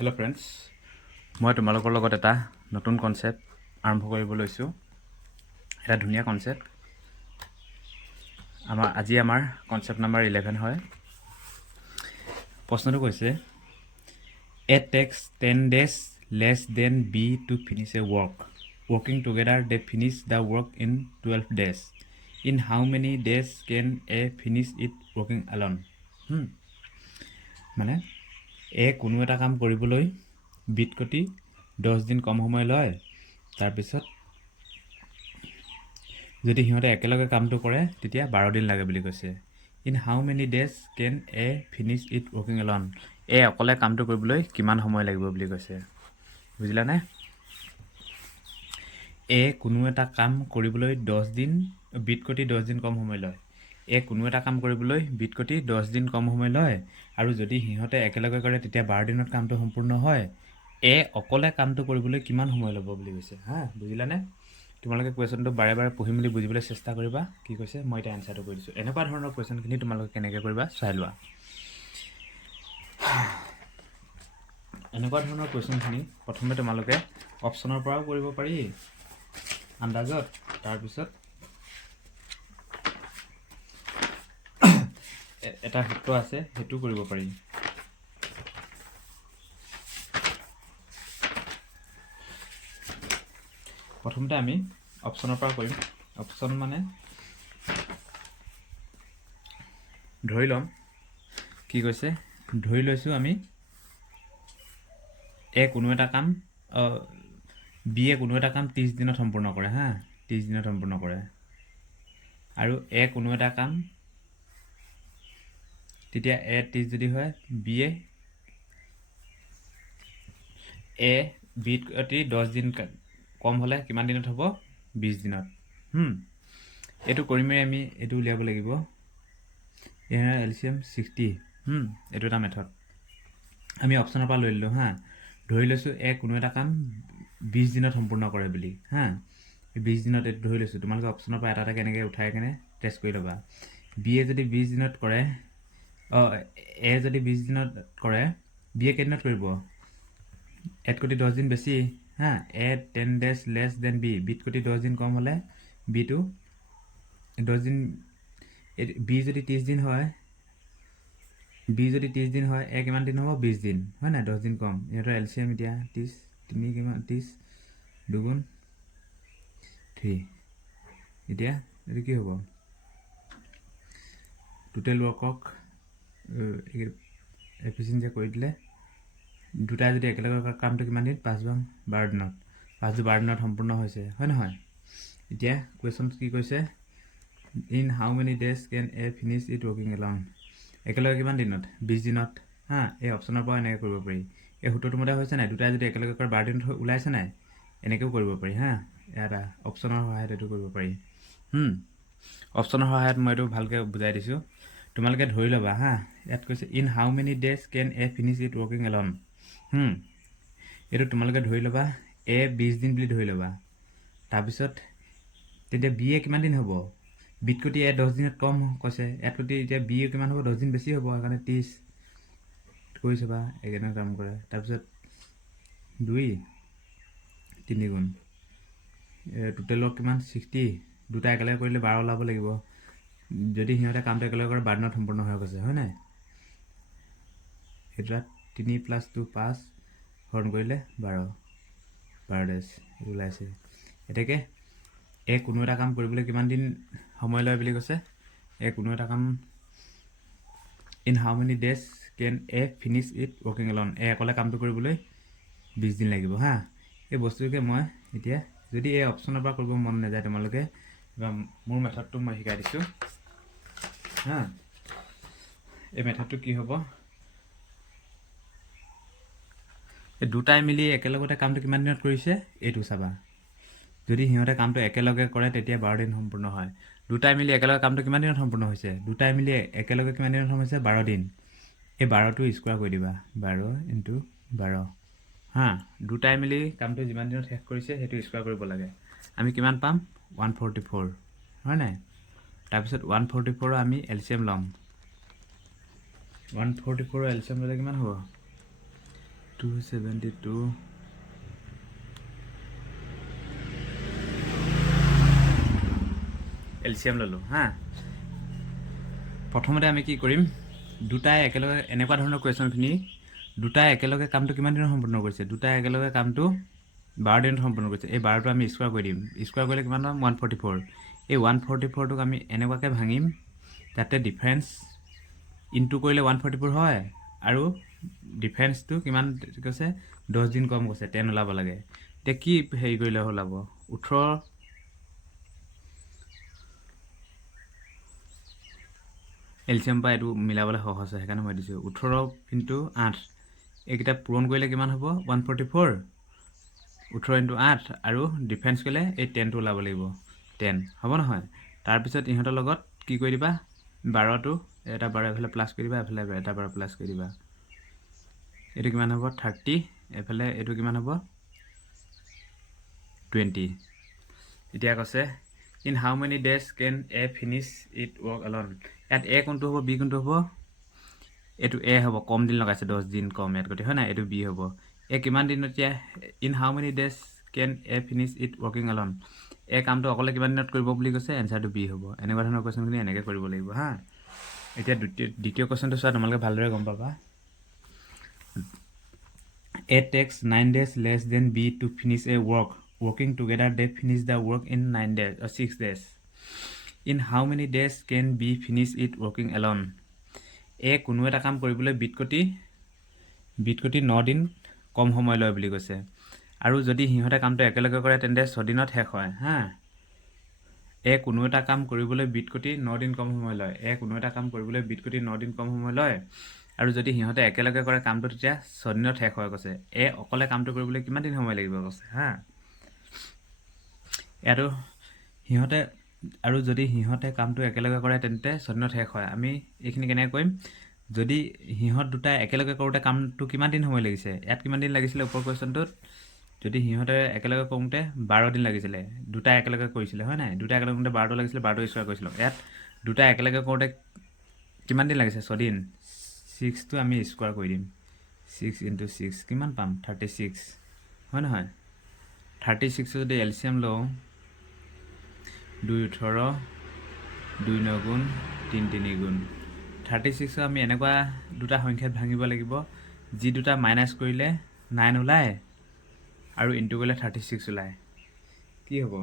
Hello' friends, মই তোমালোকৰ লগত এটা নতুন কনচেপ্ট আৰম্ভ কৰিব লৈছোঁ। এটা ধুনীয়া কনচেপ্ট। আজি আমাৰ কনচেপ্ট নাম্বাৰ 11 হয়। প্ৰশ্নটো কৈছে এ tax 10 days less than B to finish a work. Working together they finish the work in 12 days. In how many days can A finish it working alone? মানে কোনো এটা কাম কৰিবলৈ বিতকটি 10 দিন কম সময় লয়। তাৰপিছত যদি সিহঁতে একেলগে কামটো কৰে তেতিয়া 12 দিন লাগে বুলি কৈছে। In how many days can A finish it working alone? অকলে কামটো কৰিবলৈ কিমান সময় লাগিব বুলি কৈছে। বুজিলানে? কোনো এটা কাম কৰিবলৈ 10 দিন বিতকটি 10 দিন কম সময় লয়। কোনো এটা কাম কৰিবলৈ বিতকটি 10 দিন কম সময় লয়, আৰু যদি সিহঁতে একেলগে কৰে তেতিয়া 12 দিনত কামটো সম্পূৰ্ণ হয়। অকলে কামটো কৰিবলৈ কিমান সময় ল'ব বুলি কৈছে। বুজিলানে? তোমালোকে কুৱেশ্যনটো বাৰে বাৰে পঢ়ি মেলি বুজিবলৈ চেষ্টা কৰিবা। কি কৈছে মই এতিয়া এনচাৰটো কৰি দিছোঁ। এনেকুৱা ধৰণৰ কুৱেশ্যনখিনি তোমালোকে কেনেকৈ কৰিবা চাই লোৱা। এনেকুৱা ধৰণৰ কুৱেশ্যনখিনি প্ৰথমে তোমালোকে অপশ্যনৰ পৰাও কৰিব পাৰি আন্দাজত। তাৰপিছত এটা সূত্ৰ আছে সেইটো কৰিব পাৰি। প্ৰথমতে আমি অপশ্যনৰ পৰা কৰিম। অপশ্যন মানে ধৰি ল'ম, কি কৈছে, ধৰি লৈছোঁ আমি কোনো এটা কাম বিয়ে কোনো এটা কাম 30 দিনত সম্পূৰ্ণ কৰে। 30 দিনত সম্পূৰ্ণ কৰে। আৰু কোনো এটা কাম তেতিয়া 30 যদি হয়, বিয়ে বিতকটি 10 দিন কম হ'লে কিমান দিনত হ'ব? 20 দিনত। এইটো কৰিমেই আমি এইটো উলিয়াব লাগিব। এলচিএম 60। এইটো এটা মেথড আমি অপশ্যনৰ পৰা লৈ ল'লোঁ। ধৰি লৈছোঁ কোনো এটা কাম 20 দিনত সম্পূৰ্ণ কৰে বুলি। 20 দিনত এইটো ধৰি লৈছোঁ। তোমালোকে অপশ্যনৰ পৰা এটা কেনেকৈ উঠাই কেনে টেষ্ট কৰি ল'বা। বিয়ে যদি 20 দিনত কৰে, যদি 20 দিনত কৰে, বিয়ে কেইদিনত কৰিব? কোটি 10 দিন বেছি। 10 days less than B, বিতকটি 10 দিন কম হ'লে বিটো 10 দিন। বি যদি 30 দিন হয়, কিমান দিন হ'ব? 20 দিন, হয় নাই? 10 দিন কম। ইহঁতৰ এলচিএম এতিয়া 30, 3 কিমান? 30 2 3। এতিয়া এইটো কি হ'ব? টোটেল ৱৰ্কক এফিচিয়েঞ্চি কৰি দিলে দুটাই যদি একেলগে কামটো কিমান দিন? 5×12 দিনত। 5×12 দিনত সম্পূৰ্ণ হৈছে, হয় নহয়? এতিয়া কুৱেশ্যনটো কি কৈছে? In how many days can A finish it working alone? একেলগে কিমান দিনত? 20 দিনত। এই অপশ্যনৰ পৰা এনেকৈ কৰিব পাৰি। এই সূত্ৰটো মতে হৈছে নাই? দুটাই যদি একেলগে কৰে 12 দিনত ওলাইছে নাই? এনেকৈও কৰিব পাৰি। এটা অপশ্যনৰ সহায়ত এইটো কৰিব পাৰি। অপশ্যনৰ সহায়ত মই এইটো ভালকৈ বুজাই দিছোঁ। তোমালোকে ধৰি ল'বা। ইয়াত কৈছে in how many days can A finish it working alone. এইটো তোমালোকে ধৰি ল'বা 20 দিন বুলি ধৰি ল'বা। তাৰপিছত তেতিয়া বিয়ে কিমান দিন হ'ব? বিতকটি 10 দিনত কম কৈছে। এতিয়া বিয়ে কিমান হ'ব? 10 দিন বেছি হ'ব। সেইকাৰণে 30 কৰি চাবা, একেনে কাম কৰে। তাৰপিছত 2 3 গুণ টোটেলত কিমান? 60। দুটা একেলগে কৰিলে 12 ওলাব লাগিব। যদি সিহঁতে কামটো একেলগে কৰে 12 দিনত সম্পূৰ্ণ হৈ গৈছে, হয় নাই? সেইটো 3 + 2 5 হৰণ কৰিলে 12 ডেজ ওলাইছে। এতেকে কোনো এটা কাম কৰিবলৈ কিমান দিন সময় লয় বুলি কৈছে? কোনো এটা কাম in how many days can A finish it working alone? অকলে কামটো কৰিবলৈ 20 দিন লাগিব। এই বস্তুটোকে মই এতিয়া যদি এই অপশ্যনৰ পৰা কৰিব মন নাযায়, তোমালোকে মোৰ মেথডটো মই শিকাই দিছোঁ। এই মেথডটো কি হ'ব? দুটাই মিলি একেলগতে কামটো কিমান দিনত কৰিছে এইটো চাবা। যদি সিহঁতে কামটো একেলগে কৰে তেতিয়া 12 দিন সম্পূৰ্ণ হয়। দুটাই মিলি একেলগে কামটো কিমান দিনত সম্পূৰ্ণ হৈছে? দুটাই মিলি একেলগে কিমান দিনত হৈছে? 12 দিন। এই 12টো স্কোৱাৰ কৰি দিবা। 12 × 12। দুটাই মিলি কামটো যিমান দিনত শেষ কৰিছে সেইটো স্কোৱাৰ কৰিব লাগে। আমি কিমান পাম? 144, হয় নাই? তাৰপিছত 144 আমি এলচিএম ল'ম। 144 এলচিএম ল'লে কিমান হ'ব? 272 এলচিএম ললোঁ হা প্ৰথমতে আমি কি কৰিম দুটাই একেলগে এনেকুৱা ধৰণৰ কুৱেশ্যনখিনি দুটাই একেলগে কামটো কিমান দিনত সম্পূৰ্ণ কৰিছে দুটাই একেলগে কামটো 12 দিনত সম্পূৰ্ণ কৰিছে এই 12টো আমি স্কোৱাৰ কৰি দিম স্কোৱাৰ কৰিলে কিমান পাম 144 এই 144টোক আমি এনেকুৱাকৈ ভাঙিম যাতে ডিফাৰেঞ্চ ইনটু কৰিলে 144 হয় আৰু ডিফাৰেঞ্চটো কিমান কৈছে 10 দিন কম কৈছে 10 ওলাব লাগে এতিয়া কি হেৰি কৰিলে ওলাব 18 এলচিএম পৰা এইটো মিলাবলৈ সহজ হয় সেইকাৰণে মই দিছোঁ 18 ইনটু 8 এইকেইটা পূৰণ কৰিলে কিমান হ'ব 144 18 ইনটু 8 আৰু ডিফাৰেঞ্চ কৰিলে এই 10টো ওলাব লাগিব 10 হ'ব নহয় তাৰপিছত ইহঁতৰ লগত কি কৰি দিবা 12টো এটা 12 এফালে প্লাছ কৰি দিবা এফালে এটা 12 প্লাছ কৰি দিবা এইটো কিমান হ'ব 30 এফালে এইটো কিমান হ'ব 20 এতিয়া কৈছে in how many days can A finish it work alone ইয়াত A কোনটো হ'ব B কোনটো হ'ব এইটো A হ'ব কম দিন লগাইছে 10 দিন কম ইয়াত গতি হয় না এইটো B হ'ব A কিমান দিনত এতিয়া in how many days can A finish it working alone A কামটো অকলে কিমান দিনত কৰিব বুলি কৈছে এনসাৰটো B হ'ব এনেকুৱা ধৰণৰ কোৱেশ্যনখিনি এনেকৈ কৰিব লাগিব হা এতিয়া দ্বিতীয় কোৱেশ্যনটো চোৱা তোমালোকে ভালদৰে গম পাবা A takes 9 days less than B to finish a work working together they finish the work in 9 days or 6 days in how many days can B finish it working alone A কোনো এটা কাম কৰিবলৈ বিতকটি 9 দিন কম সময় লয় বুলি কৈছে আৰু যদি হিহঁতে কামটো একেলগে কৰে তেন্তে 6 দিনত শেষ হয় হা A কোনো এটা কাম কৰিবলৈ বিতকটি 9 দিন কম সময় লয় A কোনো এটা কাম কৰিবলৈ বিতকটি 9 দিন কম সময় লয় আৰু যদি হিহঁতে একেলগে কৰে কামটো তেতিয়া 6 দিনত শেষ হয় কৈছে A অকলে কামটো কৰিবলৈ কিমান দিন সময় লাগিব কৈছে হা আৰু হিহঁতে আৰু যদি হিহঁতে কামটো একেলগে কৰে তেন্তে 6 দিনত শেষ হয় আমি এইখিনি কেনেকৈ কৰিম যদি হিহঁত দুটা একেলগে কৰোঁতে কামটো কিমান দিন সময় লাগিছে ইয়াত কিমান দিন লাগিছিলে ওপৰ কুৱেশ্যনটোত যদি হিহঁতে একেলগে কৰোঁতে 12 দিন লাগিছিলে দুটা একেলগে কৰিছিলে হয় নাই দুটা একেলগে কৰোঁতে 12টো লাগিছিলে 12টো স্কোৱাৰ কৰিছিলোঁ ইয়াত দুটা একেলগে কৰোঁতে কিমান দিন লাগিছে 6 দিন 6টো আমি স্কোৱাৰ কৰি দিম 6 ইনটু 6 কিমান পাম 36 হয় নহয় 36 যদি এলচিএম লওঁ 2 18 2 9 গুণ 3 3 গুণ 36 আমি এনেকুৱা দুটা সংখ্যাত ভাঙিব লাগিব যি দুটা মাইনাছ কৰিলে 9 ওলায় আৰু ইনটু কৰিলে 36 ওলায় কি হ'ব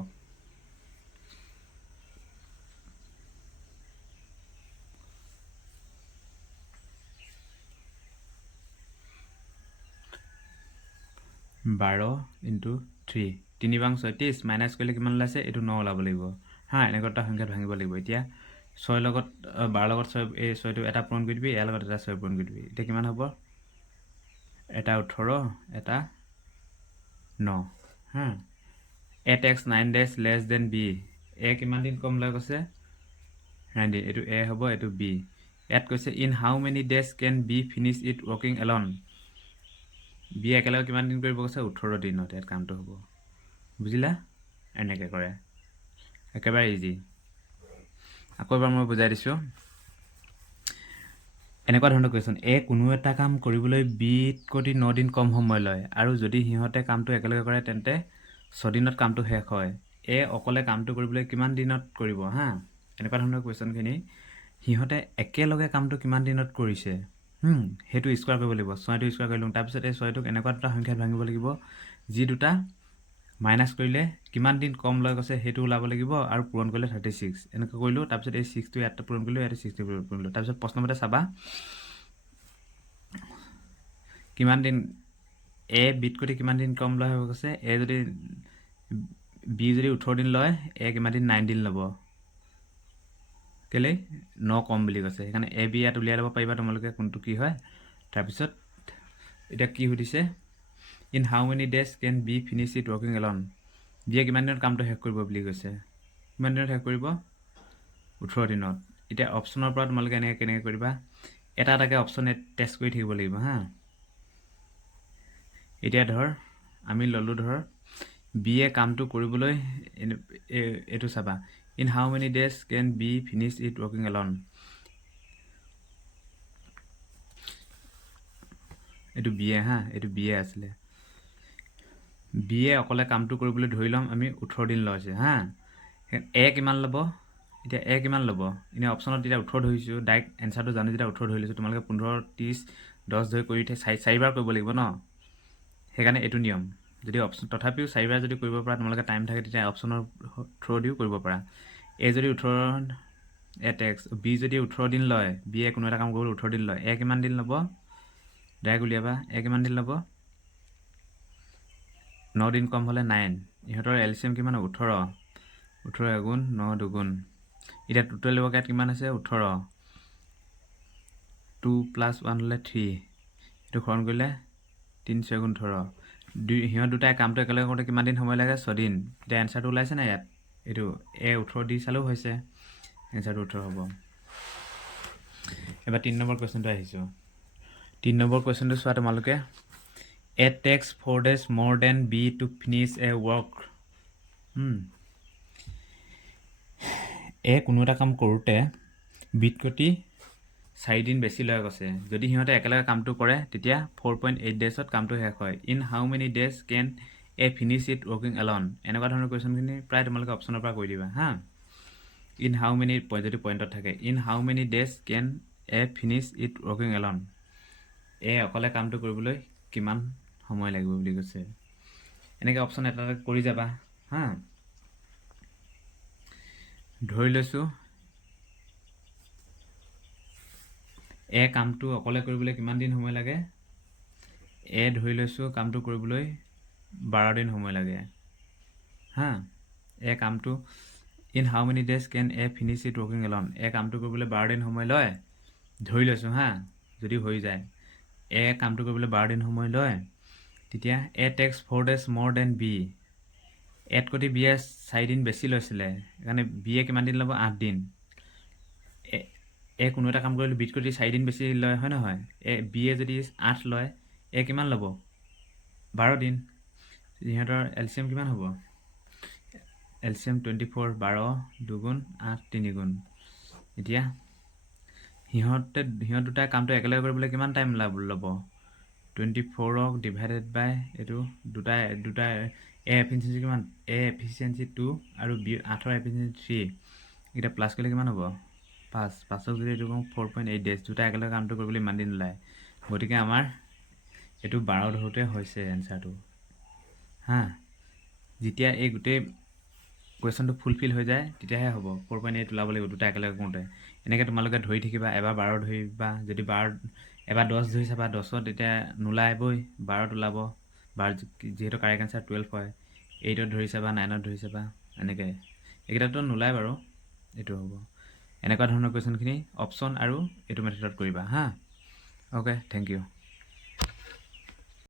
12 ইনটু 3 3 বাং 36 মাইনাছ কৰিলে কিমান ওলাইছে এইটো 9 ওলাব লাগিব হা এনেকুৱা এটা সংখ্যাত ভাঙিব লাগিব এতিয়া 6 লগত 12 লগত 6 এই 6টো এটা পূৰণ কৰি দিবি ইয়াৰ লগত এটা 6 পূৰণ কৰি দিবি এতিয়া কিমান হ'ব এটা 18 এটা 9 হা A takes 9 days less than B A কিমান দিন কম লয় কৈছে 9 দিন এইটো A হ'ব এইটো B ইয়াত কৈছে in how many days can B finish it working alone B একেলগে কিমান দিন কৰিব কৈছে 18 দিনত ইয়াত কামটো হ'ব বুজিলা এনেকৈ কৰে একেবাৰে ইজি আকৌ এবাৰ মই বুজাই দিছোঁ এনেকুৱা ধৰণৰ কুৱেশ্যন A কোনো এটা কাম কৰিবলৈ Bতকৈ 9 দিন কম সময় লয় আৰু যদি সিহঁতে কামটো একেলগে কৰে তেন্তে 6 দিনত কামটো শেষ হয় A অকলে কামটো কৰিবলৈ কিমান দিনত কৰিব হা এনেকুৱা ধৰণৰ কুৱেশ্যনখিনি সিহঁতে একেলগে কামটো কিমান দিনত কৰিছে সেইটো স্কোৱাৰ কৰিব লাগিব 6টো স্কোৱাৰ কৰি লওঁ তাৰপিছত এই 6টোক এনেকুৱা দুটা সংখ্যাত ভাঙিব লাগিব যি দুটা মাইনাছ কৰিলে কিমান দিন কম লয় কৈছে সেইটো ওলাব লাগিব আৰু পূৰণ কৰিলে 36 এনেকৈ কৰিলোঁ তাৰপিছত এই 6টো ইয়াত পূৰণ কৰিলোঁ ইয়াত 6টো পূৰণ কৰিলোঁ তাৰপিছত প্ৰশ্নমতে চাবা কিমান দিন A বিতকৈ কিমান দিন কম লয় হ'ব কৈছে A যদি B যদি 18 দিন লয় A কিমান দিন 9 দিন ল'ব কেলে 9 কম বুলি কৈছে সেইকাৰণে A B ইয়াত উলিয়াই ল'ব পাৰিবা তোমালোকে কোনটো কি হয় তাৰপিছত এটা কি সুধিছে in how many days can B finish it working alone B কিমান দিনত কামটো শেষ কৰিব বুলি কৈছে কিমান দিনত শেষ কৰিব 18 দিনত এতিয়া অপচনৰ পৰা তোমালোকে এনেকৈ কেনেকৈ কৰিবা এটা এটাকৈ অপচন টেষ্ট কৰি থাকিব লাগিব হা এতিয়া ধৰ আমি ল'লোঁ ধৰ B কামটো কৰিবলৈ এইটো চাবা in how many days can B finish it working alone এইটো বি এ হা, এইটো বি এ আছিলে। বি এ অকলে কামটো কৰিবলৈ ধৰি ল'ম আমি 18 দিন লৈছে হা। এ কিমান ল'ব, এতিয়া এ কিমান ল'ব, এনেই অপশ্যনত এতিয়া 18 ধৰিছোঁ, ডাইৰেক্ট এনচাৰটো জানো যেতিয়া 18 ধৰি লৈছোঁ। তোমালোকে 15, 30, 10 ধৰি কৰি উঠে 4বাৰ কৰিব লাগিব ন, সেইকাৰণে এইটো নিয়ম। যদি অপশ্যন তথাপিও 4বাৰ যদি কৰিব পৰা তোমালোকে টাইম থাকে, তেতিয়া অপশ্যনৰ থ্ৰু দিও কৰিব পাৰা। এ যদি 18 টেক্স, বি যদি 18 দিন লয়, বি এ কোনো এটা কাম কৰিবলৈ 18 দিন লয়, এ কিমান দিন ল'ব, ডাইৰেক্ট উলিয়াবা, এ কিমান দিন ল'ব, 9 দিন কম হ'লে 9, ইহঁতৰ এলচিএম কিমান হ'ব, 18, 18 এগুণ 9 দুগুণ, এতিয়া টোটেল ৱৰ্ক ইয়াত কিমান আছে 18, 2 + 1 হ'লে 3, এইটো হৰণ কৰিলে 3 × 4 = 18, সিহঁত দুটাই কামটো একেলগে কৰোঁতে কিমান দিন সময় লাগে, 6 দিন। এতিয়া এনচাৰটো ওলাইছে নাই ইয়াত, এইটো এ 18 দি চালেও হৈছে, এনচাৰটো 18 হ'ব। এবাৰ 3 নম্বৰ কুৱেশ্যনটো আহিছোঁ। 3 নম্বৰ কুৱেশ্যনটো চোৱা তোমালোকে, এ takes 4 days more than B to finish a work। কোনো এটা কাম কৰোঁতে বিতকৈতি 4 দিন বেছি লয় কৈছে। যদি সিহঁতে একেলগে কামটো কৰে তেতিয়া 4.8 daysত কামটো শেষ হয়। In how many days can A finish it working alone. এনেকুৱা ধৰণৰ কুৱেশ্যনখিনি প্ৰায় তোমালোকে অপশ্যনৰ পৰা কৰি দিবা হা। ইন হাউ মেনি যদি পইণ্টত থাকে, in how many days can A finish it working alone. অকলে কামটো কৰিবলৈ কিমান সময় লাগিব বুলি কৈছে। এনেকৈ অপশ্যন এটা কৰি যাবা হা। ধৰি লৈছোঁ কামটো অকলে কৰিবলৈ কিমান দিন সময় লাগে, ধৰি লৈছোঁ কামটো কৰিবলৈ 12 দিন সময় লাগে হা। কামটো in how many days can A finish it working alone. কামটো কৰিবলৈ 12 দিন সময় লয়, ধৰি লৈছোঁ হা, যদি হৈ যায়। কামটো কৰিবলৈ 12 দিন সময় লয়, তেতিয়া A takes 4 days more than B. কৈতি বি 4 দিন বেছি লৈছিলে, সেইকাৰণে বি কিমান দিন ল'ব, 8 দিন। কোনো এটা কাম কৰিলে বিত কৈতি 4 দিন বেছি লয় হয় নহয়। বি যদি 8 লয়, কিমান ল'ব, 12 দিন। সিহঁতৰ এলচিএম কিমান হ'ব, এলচিএম 24, 12 দুগুণ 8 3 গুণ। এতিয়া সিহঁত দুটাই কামটো একেলগে কৰিবলৈ কিমান টাইম ল'ব, 24ক ডিভাইডেড বাই এইটো দুটাই এফিচিয়েঞ্চি কিমান, এফিচিয়েঞ্চি 2 আৰু বি 8ৰ এফিচিয়েঞ্চি 3, এতিয়া প্লাছ কৰিলে কিমান হ'ব, 5ক যদি এইটো কওঁ 4.8 days, দুটাই একেলগে কামটো কৰিবলৈ ইমান দিন ওলায়। গতিকে আমাৰ এইটো 12 ধৰোঁতে হৈছে এনচাৰটো হা। যেতিয়া গোটেই কুৱেশ্যনটো ফুলফিল হৈ যায় তেতিয়াহে হ'ব 4.8 ওলাব লাগিব দুটা একেলগে কৰোঁতে। এনেকৈ তোমালোকে ধৰি থাকিবা, এবাৰ 12 ধৰিবা, যদি এবাৰ 10 ধৰি চাবা, 10ত এতিয়া নোলাবই, 12ত ওলাব। 12 যিহেতু কাৰেক্ট এনচাৰ 12 হয়। 8ত ধৰি চাবা, 9ত ধৰি চাবা, এনেকৈ। এইকেইটাতো নোলায় বাৰু, এইটো হ'ব। এনেকুৱা ধৰণৰ কুৱেশ্যনখিনি অপশ্যন আৰু এইটো মেথডত কৰিবা হা। Okay, thank U.